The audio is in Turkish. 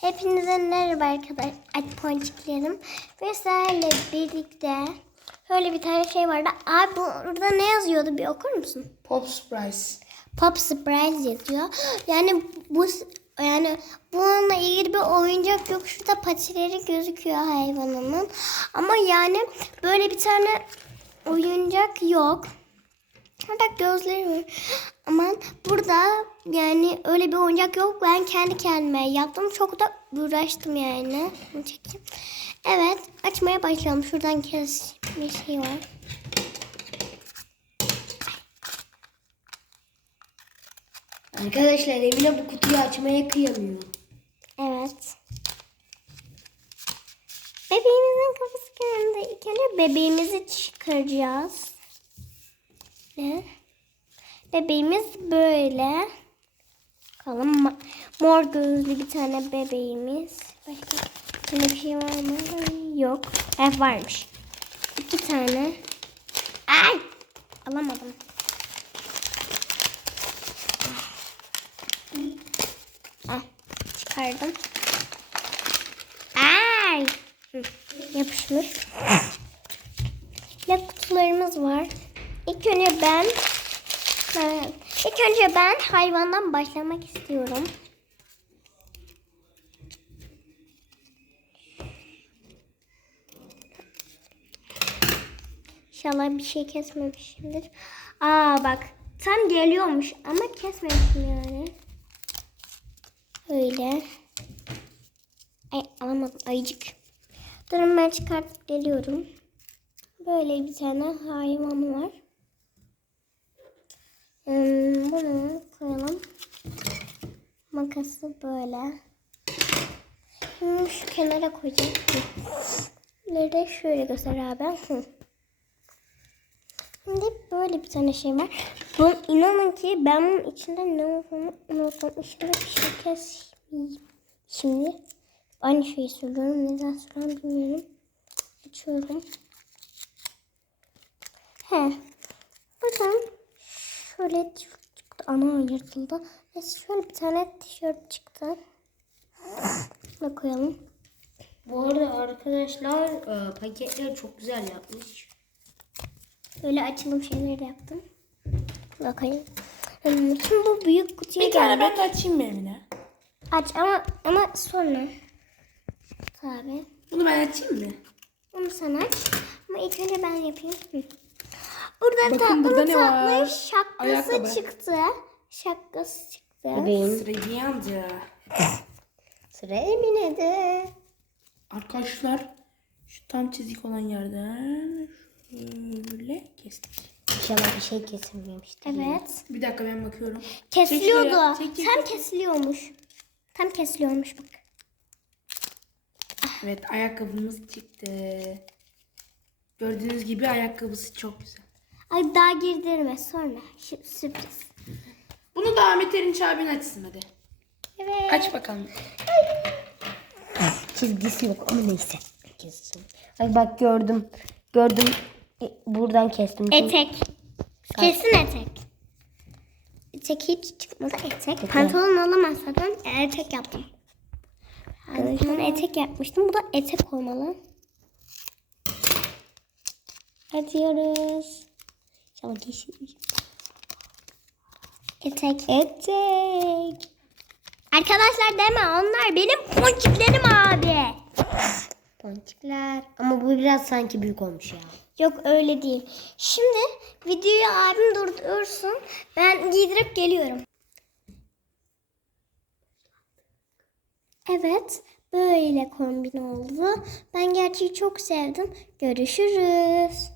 Hepinize merhaba arkadaşlar. Ay ponçiklerim. Ve sizlerle birlikte şöyle bir tane şey vardı. Abi burada ne yazıyordu bir okur musun? Pop Surprise. Pop Surprise yazıyor. Yani bu yani bununla ilgili bir oyuncak yok. Şurada patileri gözüküyor hayvanının. Ama yani böyle bir tane oyuncak yok. Burada gözleri var. Aman burada yani öyle bir oyuncak yok. Ben kendi kendime yaptım. Çok da uğraştım yani. Bunu çekeyim. Evet açmaya başlayalım. Şuradan kes bir şey var. Arkadaşlar Emine bu kutuyu açmaya kıyamıyor. Evet. Bebeğimizin kafası ilk önce bebeğimizi çıkaracağız. Ne? Bebeğimiz böyle. Bakalım mor gözlü bir tane bebeğimiz. Başka yine bir şey var mı? Yok. Evet varmış. İki tane. Ay! Alamadım. Ah, çıkardım. Ay! Yapışmış. Ne kutularımız var. İlk önce ben ben- ilk önce ben hayvandan başlamak istiyorum. İnşallah bir şey kesmemişimdir. Aa bak tam geliyormuş ama kesmemişim yani. Öyle. Ay alamadım ayıcık. Durun ben çıkartıp geliyorum. Böyle bir tane hayvan var. Bunu koyalım. Makası böyle. Şimdi şu kenara koyacağım. Nerede şöyle göster abi. Hı. Şimdi böyle bir tane şey var. Bu inanın ki ben bunun içinde ne olduğunu unuttum. İçinde bir şey kesmeyeyim. Şimdi aynı şeyi söylüyorum. Neden söylüyorum bilmiyorum. Açıyorum. He. Buradan şöyle. Ana yırtıldı. Ve şöyle bir tane tişört çıktı. Bunu koyalım. Bu arada arkadaşlar e, paketleri çok güzel yapmış. Böyle açılım şeyleri yaptım. Bakayım. Hmm, Şimdi bu büyük kutuya Bir tane geldik. ben de açayım mı Emine? Aç ama ama sonra. Tabii. Bunu ben açayım mı? Onu sen aç. Ama ilk önce ben yapayım. Hı. Burada Bakın tatlı burada ne tatlı var? şapkası Ayakkabı. çıktı. Şapkası çıktı. Sıra yandı. Sıra Emine'de. Arkadaşlar şu tam çizik olan yerden şöyle kestik. İnşallah bir şey kesilmemiştir. Evet. Bir dakika ben bakıyorum. Kesiliyordu. şuraya, çek, çek, Tam çek. kesiliyormuş. Tam kesiliyormuş bak. Evet ayakkabımız çıktı. Gördüğünüz gibi ayakkabısı çok güzel. Ay daha girdirme sonra. Şu sürpriz. Bunu da Ahmet Erinç abin açsın hadi. Evet. Aç bakalım. Çizgisi yok ama neyse. Kessin. Ay bak gördüm. Gördüm. E, Buradan kestim. Etek. Kesin etek. Etek hiç çıkmadı etek. Pantolon olamaz zaten. Etek yaptım. Ben etek yapmıştım. Bu da etek olmalı. Atıyoruz. İnşallah kesilmiş. Etek. Etek. Arkadaşlar deme onlar benim ponçiklerim abi. Ponçikler. Ama bu biraz sanki büyük olmuş ya. Yok öyle değil. Şimdi videoyu abim durdursun. Ben giydirip geliyorum. Evet. Böyle kombin oldu. Ben gerçeği çok sevdim. Görüşürüz.